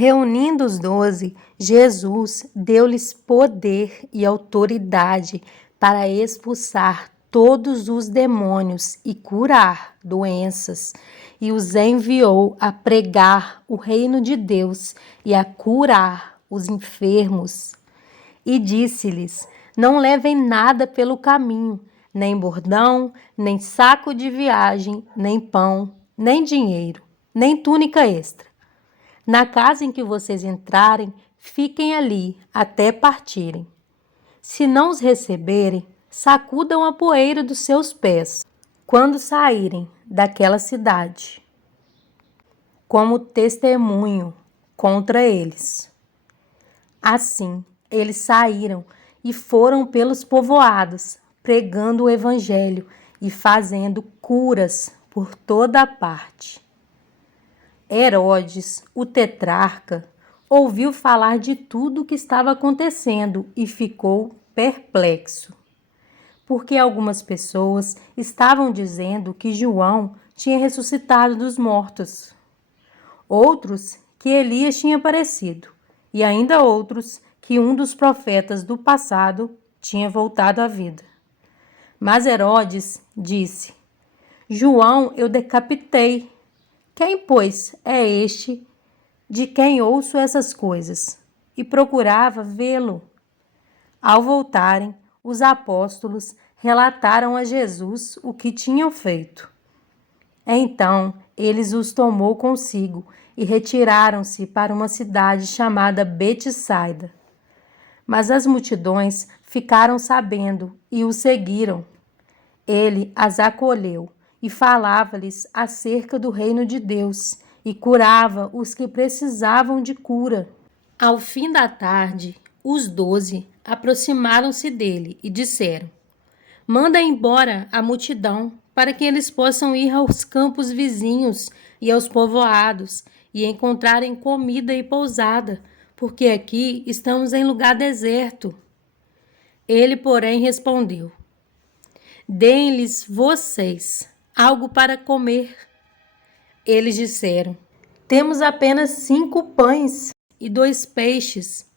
Reunindo os 12, Jesus deu-lhes poder e autoridade para expulsar todos os demônios e curar doenças, e os enviou a pregar o reino de Deus e a curar os enfermos. E disse-lhes: não levem nada pelo caminho, nem bordão, nem saco de viagem, nem pão, nem dinheiro, nem túnica extra. Na casa em que vocês entrarem, fiquem ali até partirem. Se não os receberem, sacudam a poeira dos seus pés quando saírem daquela cidade, como testemunho contra eles. Assim, eles saíram e foram pelos povoados, pregando o evangelho e fazendo curas por toda a parte. Herodes, o tetrarca, ouviu falar de tudo o que estava acontecendo e ficou perplexo, porque algumas pessoas estavam dizendo que João tinha ressuscitado dos mortos, outros que Elias tinha aparecido, e ainda outros que um dos profetas do passado tinha voltado à vida. Mas Herodes disse: João eu decapitei. Quem, pois, é este de quem ouço essas coisas? E procurava vê-lo. Ao voltarem, os apóstolos relataram a Jesus o que tinham feito. Então, eles os tomou consigo e retiraram-se para uma cidade chamada Betsaida. Mas as multidões ficaram sabendo e o seguiram. Ele as acolheu e falava-lhes acerca do reino de Deus e curava os que precisavam de cura. Ao fim da tarde, os 12 aproximaram-se dele e disseram: manda embora a multidão para que eles possam ir aos campos vizinhos e aos povoados e encontrarem comida e pousada, porque aqui estamos em lugar deserto. Ele, porém, respondeu: deem-lhes vocês algo para comer. Eles disseram: temos apenas 5 pães e 2 peixes,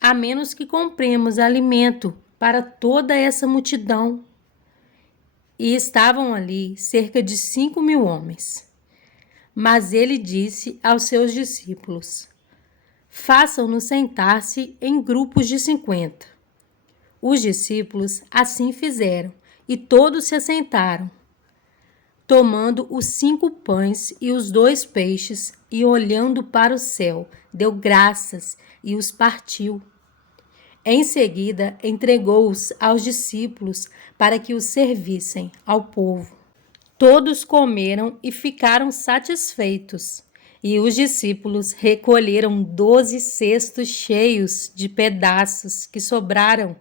a menos que compremos alimento para toda essa multidão. E estavam ali cerca de 5.000 homens. Mas ele disse aos seus discípulos: façam-nos sentar-se em grupos de 50. Os discípulos assim fizeram, e todos se assentaram. Tomando os 5 pães e os 2 peixes, e olhando para o céu, deu graças e os partiu. Em seguida, entregou-os aos discípulos para que os servissem ao povo. Todos comeram e ficaram satisfeitos, e os discípulos recolheram 12 cestos cheios de pedaços que sobraram.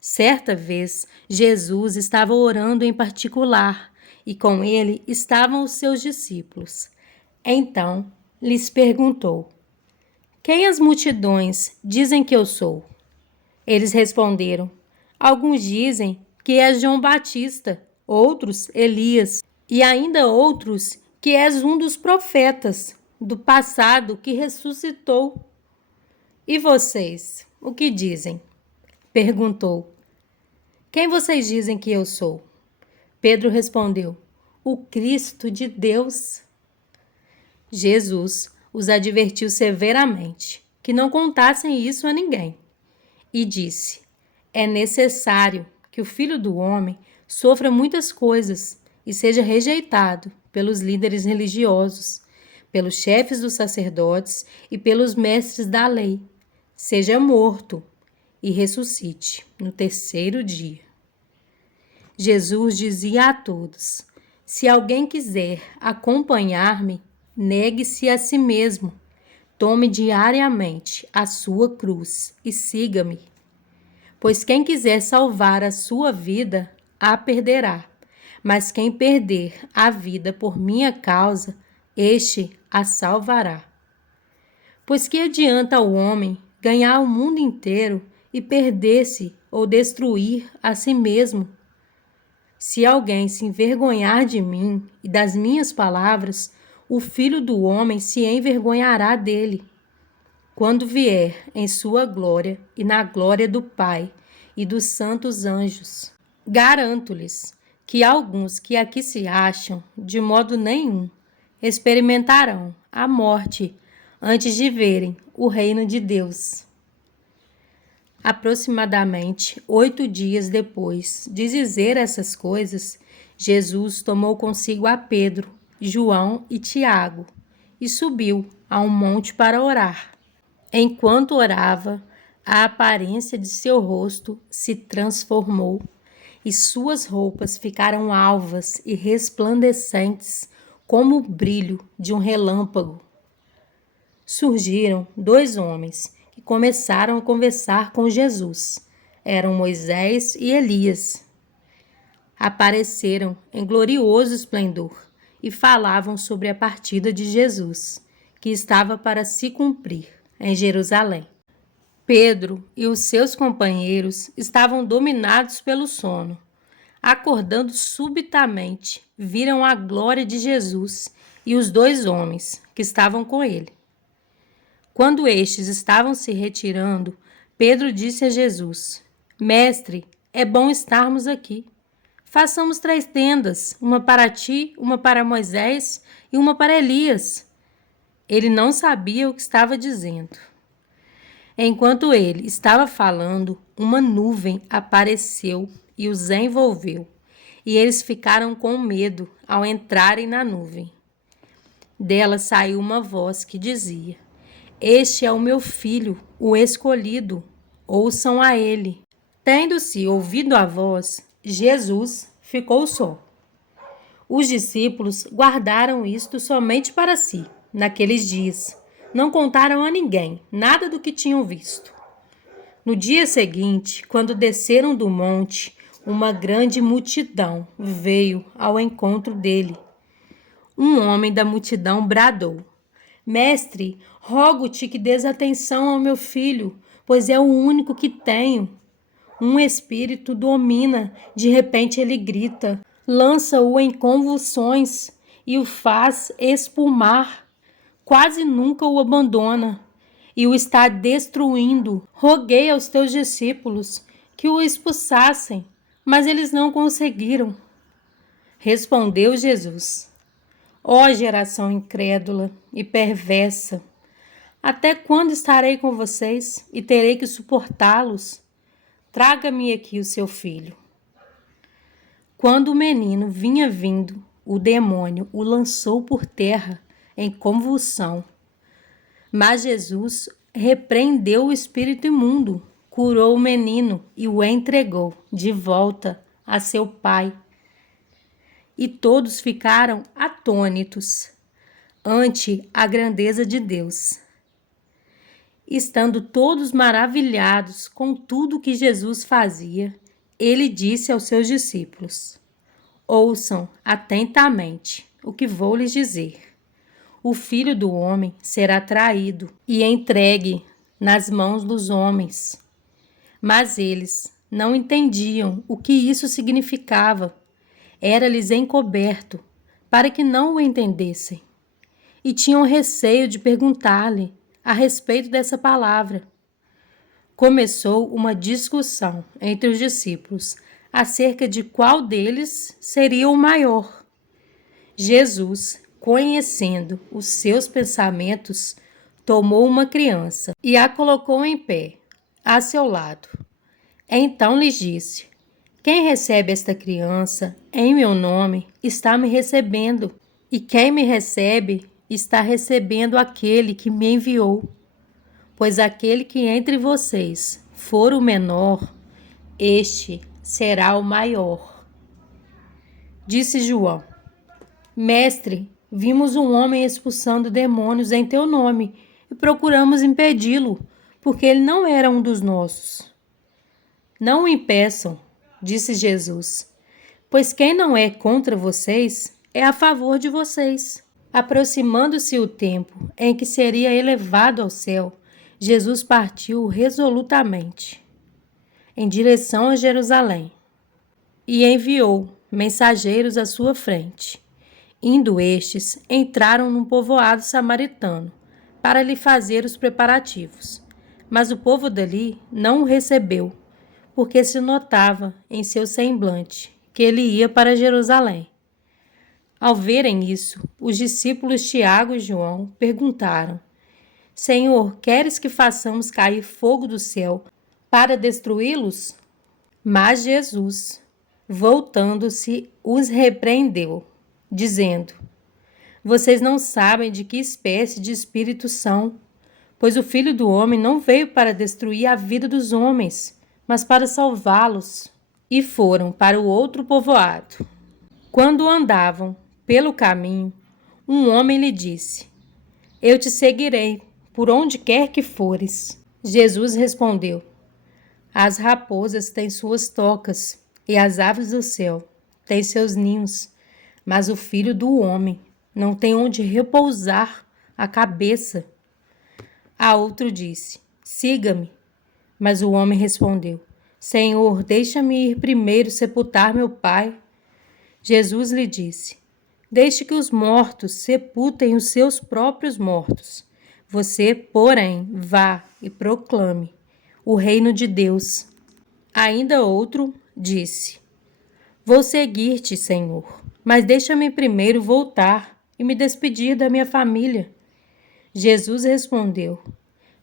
Certa vez, Jesus estava orando em particular, e com ele estavam os seus discípulos. Então, lhes perguntou: quem as multidões dizem que eu sou? Eles responderam: alguns dizem que és João Batista, outros Elias, e ainda outros que és um dos profetas do passado que ressuscitou. E vocês, o que dizem? Perguntou. Quem vocês dizem que eu sou? Pedro respondeu: o Cristo de Deus. Jesus os advertiu severamente que não contassem isso a ninguém e disse: é necessário que o Filho do Homem sofra muitas coisas e seja rejeitado pelos líderes religiosos, pelos chefes dos sacerdotes e pelos mestres da lei, seja morto e ressuscite no 3º dia. Jesus dizia a todos: se alguém quiser acompanhar-me, negue-se a si mesmo, tome diariamente a sua cruz e siga-me. Pois quem quiser salvar a sua vida, a perderá. Mas quem perder a vida por minha causa, este a salvará. Pois que adianta ao homem ganhar o mundo inteiro e perder-se ou destruir a si mesmo? Se alguém se envergonhar de mim e das minhas palavras, o Filho do Homem se envergonhará dele, quando vier em sua glória e na glória do Pai e dos santos anjos. Garanto-lhes que alguns que aqui se acham, de modo nenhum, experimentarão a morte antes de verem o reino de Deus. Aproximadamente 8 dias depois de dizer essas coisas, Jesus tomou consigo a Pedro, João e Tiago e subiu a um monte para orar. Enquanto orava, a aparência de seu rosto se transformou e suas roupas ficaram alvas e resplandecentes como o brilho de um relâmpago. Surgiram 2 homens que começaram a conversar com Jesus. Eram Moisés e Elias. Apareceram em glorioso esplendor e falavam sobre a partida de Jesus, que estava para se cumprir em Jerusalém. Pedro e os seus companheiros estavam dominados pelo sono. Acordando subitamente, viram a glória de Jesus e os 2 homens que estavam com ele. Quando estes estavam se retirando, Pedro disse a Jesus: Mestre, é bom estarmos aqui. Façamos 3 tendas, uma para ti, uma para Moisés e uma para Elias. Ele não sabia o que estava dizendo. Enquanto ele estava falando, uma nuvem apareceu e os envolveu, e eles ficaram com medo ao entrarem na nuvem. Dela saiu uma voz que dizia: Este é o meu filho, o escolhido, ouçam a ele. Tendo-se ouvido a voz, Jesus ficou só. Os discípulos guardaram isto somente para si, naqueles dias. Não contaram a ninguém nada do que tinham visto. No dia seguinte, quando desceram do monte, uma grande multidão veio ao encontro dele. Um homem da multidão bradou: Mestre, rogo-te que dês atenção ao meu filho, pois é o único que tenho. Um espírito domina, de repente ele grita, lança-o em convulsões e o faz espumar. Quase nunca o abandona e o está destruindo. Roguei aos teus discípulos que o expulsassem, mas eles não conseguiram. Respondeu Jesus: Ó geração incrédula e perversa, até quando estarei com vocês e terei que suportá-los? Traga-me aqui o seu filho. Quando o menino vinha vindo, o demônio o lançou por terra em convulsão. Mas Jesus repreendeu o espírito imundo, curou o menino e o entregou de volta a seu pai. E todos ficaram atônitos ante a grandeza de Deus. Estando todos maravilhados com tudo que Jesus fazia, ele disse aos seus discípulos: Ouçam atentamente o que vou lhes dizer. O Filho do Homem será traído e entregue nas mãos dos homens. Mas eles não entendiam o que isso significava. Era-lhes encoberto, para que não o entendessem. E tinham receio de perguntar-lhe a respeito dessa palavra. Começou uma discussão entre os discípulos acerca de qual deles seria o maior. Jesus, conhecendo os seus pensamentos, tomou uma criança e a colocou em pé, a seu lado. Então lhes disse: Quem recebe esta criança em meu nome está me recebendo, e quem me recebe está recebendo aquele que me enviou. Pois aquele que entre vocês for o menor, este será o maior. Disse João: Mestre, vimos um homem expulsando demônios em teu nome e procuramos impedi-lo, porque ele não era um dos nossos. Não o impeçam, disse Jesus, pois quem não é contra vocês é a favor de vocês. Aproximando-se o tempo em que seria elevado ao céu, Jesus partiu resolutamente em direção a Jerusalém e enviou mensageiros à sua frente. Indo estes, entraram num povoado samaritano, para lhe fazer os preparativos. Mas o povo dali não o recebeu, porque se notava em seu semblante que ele ia para Jerusalém. Ao verem isso, os discípulos Tiago e João perguntaram: Senhor, queres que façamos cair fogo do céu para destruí-los? Mas Jesus, voltando-se, os repreendeu, dizendo: Vocês não sabem de que espécie de espírito são, pois o Filho do Homem não veio para destruir a vida dos homens, mas para salvá-los. E foram para o outro povoado. Quando andavam pelo caminho, um homem lhe disse: Eu te seguirei, por onde quer que fores. Jesus respondeu: As raposas têm suas tocas, e as aves do céu têm seus ninhos, mas o Filho do Homem não tem onde repousar a cabeça. A outro disse: Siga-me. Mas o homem respondeu: Senhor, deixa-me ir primeiro sepultar meu pai. Jesus lhe disse: Deixe que os mortos sepultem os seus próprios mortos. Você, porém, vá e proclame o reino de Deus. Ainda outro disse: Vou seguir-te, Senhor, mas deixa-me primeiro voltar e me despedir da minha família. Jesus respondeu: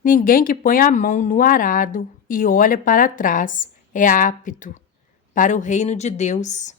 Ninguém que põe a mão no arado e olha para trás é apto para o reino de Deus.